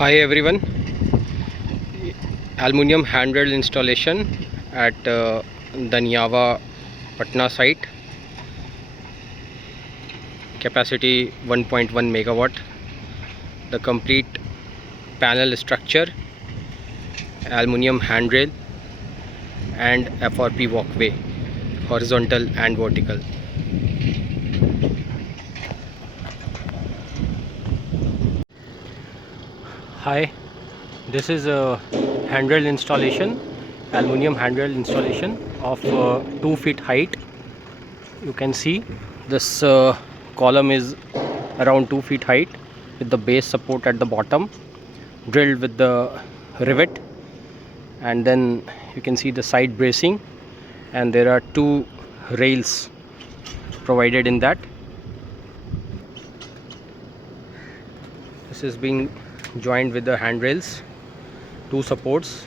Hi everyone, Aluminium handrail installation at Daniawa, Patna site. Capacity 1.1 megawatt. The complete panel structure, aluminium handrail and FRP walkway, horizontal and vertical. Hi, this is a handrail installation, aluminium handrail installation of 2 feet height. You can see this column is around 2 feet height with the base support at the bottom, drilled with the rivet, and then you can see the side bracing, and there are 2 rails provided in that. This is being joined with the handrails, 2 supports.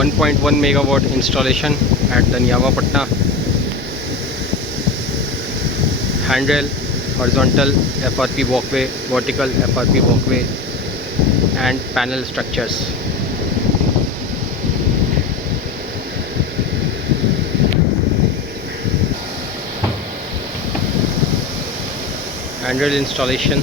.1 megawatt installation at Daniawa, Patna. Handrail, horizontal FRP walkway, vertical FRP walkway, and panel structures. Handrail installation